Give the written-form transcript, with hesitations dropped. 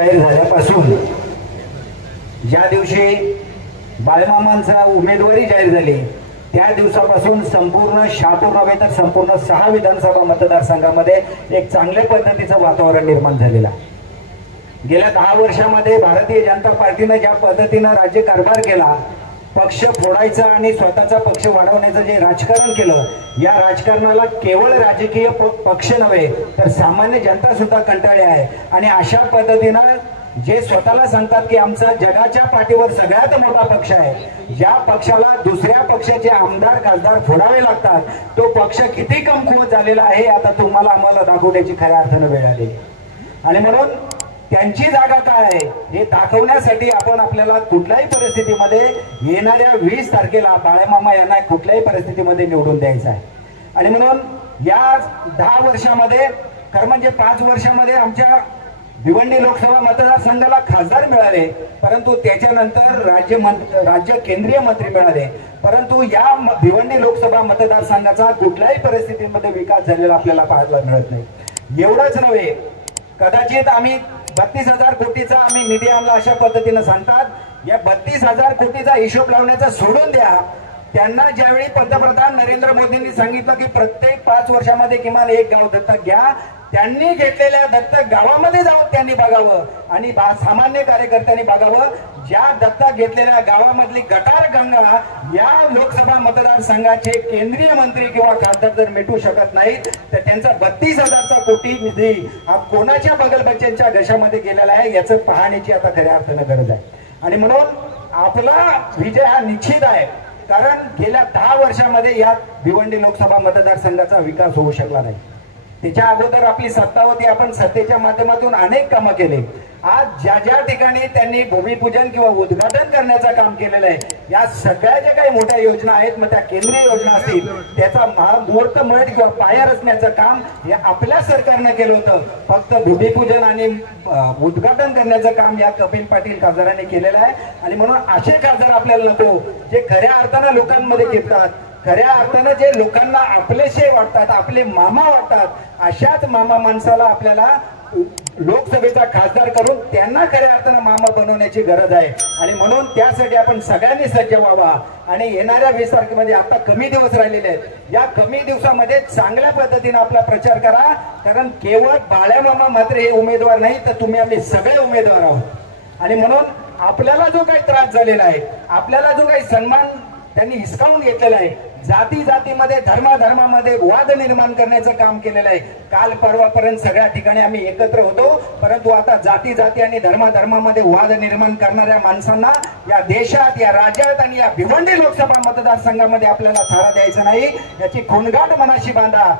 जाहीर झाल्यापासून ज्या दिवशी बाळमामांचा उमेदवारी जाहीर झाली त्या दिवसापासून संपूर्ण शहापूर नव्हे तर संपूर्ण 6 विधानसभा मतदारसंघामध्ये एक चांगल्या पद्धतीचं वातावरण निर्माण झालेलं आहे। गेल्या 10 वर्षामध्ये भारतीय जनता पार्टीने ज्या पद्धतीने राज्य कारभार केला, पक्ष फोडायचा आणि स्वतःचा पक्ष वाढवण्याचं जे राजकारण केलं, या राजकारणाला केवळ राजकीय पक्ष नव्हे तर सामान्य जनता सुद्धा कंटाळली आहे। आणि अशा पद्धतीने जे स्वतःला सांगतात की आमचा जगाच्या पाठीवर सगळ्यात मोठा पक्ष आहे, ज्या पक्षाला दुसऱ्या पक्षाचे आमदार खासदार फोडावे लागतात, तो पक्ष किती कमकुवत झालेला आहे आता तुम्हाला आम्हाला दाखवण्याची खऱ्या अर्थाने वेळ आली। आणि म्हणून त्यांची जागा काय आहे हे दाखवण्यासाठी आपण आपल्याला कुठल्याही परिस्थितीमध्ये येणाऱ्या 20 तारखेला बाळमामा यांना कुठल्याही परिस्थितीमध्ये निवडून द्यायचं आहे। आणि म्हणून या 10 वर्षामध्ये खरं म्हणजे 5 वर्षामध्ये आमच्या भिवंडी लोकसभा मतदारसंघाला खासदार मिळाले, परंतु त्याच्यानंतर राज्य केंद्रीय मंत्री मिळाले, परंतु या भिवंडी लोकसभा मतदारसंघाचा कुठल्याही परिस्थितीमध्ये विकास झालेला आपल्याला पाहायला मिळत नाही। एवढंच नव्हे, कदाचित आम्ही 32,000 कोटीचा आम्ही निधी आणला अशा पद्धतीने सांगतात, या 32,000 कोटीचा हिशोब लावण्याचा सोडून द्या। त्यांना ज्यावेळी पंतप्रधान नरेंद्र मोदींनी सांगितलं की प्रत्येक 5 वर्षामध्ये किमान एक गाव दत्तक घ्या, त्यांनी घेतलेल्या दत्तक गावामध्ये जाऊन त्यांनी बघावं आणि सामान्य कार्यकर्त्यांनी बघावं, ज्या दत्तक घेतलेल्या गावामधली गटार गंगा या लोकसभा मतदारसंघाचे केंद्रीय मंत्री किंवा खासदार जर मिटू शकत नाहीत तर त्यांचा 32,000चा कोटी निधी हा कोणाच्या बगलबच्च्यांच्या घशामध्ये गेलेला आहे याचं पाहण्याची आता खऱ्या अर्थानं गरज आहे। आणि म्हणून आपला विजय हा निश्चित आहे, कारण गेल्या 10 वर्षामध्ये या भिवंडी लोकसभा मतदारसंघाचा विकास होऊ शकला नाही। त्याच्या अगोदर आपली सत्ता होती, आपण सत्तेच्या माध्यमातून अनेक कामं केले। आज ज्या ज्या ठिकाणी त्यांनी भूमिपूजन किंवा उद्घाटन करण्याचं काम केलेलं आहे, या सगळ्या ज्या काही मोठ्या योजना आहेत, मग त्या केंद्रीय योजना असतील, त्याचा मुहूर्तमेढ किंवा पाया रचण्याचं काम हे आपल्या सरकारनं केलं होतं। फक्त भूमिपूजन आणि उद्घाटन करण्याचं काम या कपिल पाटील खासदारांनी केलेलं आहे। आणि म्हणून असे खासदार आपल्याला नको जे खऱ्या अर्थानं लोकांमध्ये घेतात, खऱ्या अर्थानं जे लोकांना आपलेसे वाटतात, आपले मामा वाटतात, अशाच मामा माणसाला आपल्याला लोकसभेचा खासदार करून त्यांना खऱ्या अर्थानं मामा बनवण्याची गरज आहे। आणि म्हणून त्यासाठी आपण सगळ्यांनी सज्ज व्हावा आणि येणाऱ्या 20 तारखेमध्ये आता कमी दिवस राहिलेले आहेत, या कमी दिवसामध्ये चांगल्या पद्धतीने आपला प्रचार करा, कारण केवळ बाळमामा मात्र हे उमेदवार नाही तर तुम्ही आम्ही सगळे उमेदवार आहोत। आणि म्हणून आपल्याला जो काही त्रास झालेला आहे, आपल्याला जो काही सन्मान त्यांनी हिसकावून घेतलेला आहे, जाती जातीमध्ये धर्माधर्मामध्ये वाद निर्माण करण्याचं काम केलेलं आहे। काल परवापर्यंत सगळ्या ठिकाणी आम्ही एकत्र होतो, परंतु आता जाती जाती आणि धर्माधर्मामध्ये वाद निर्माण करणाऱ्या माणसांना या देशात, या राज्यात आणि या भिवंडी लोकसभा मतदारसंघामध्ये आपल्याला थारा द्यायचा नाही, याची खुणगाठ मनाशी बांधा।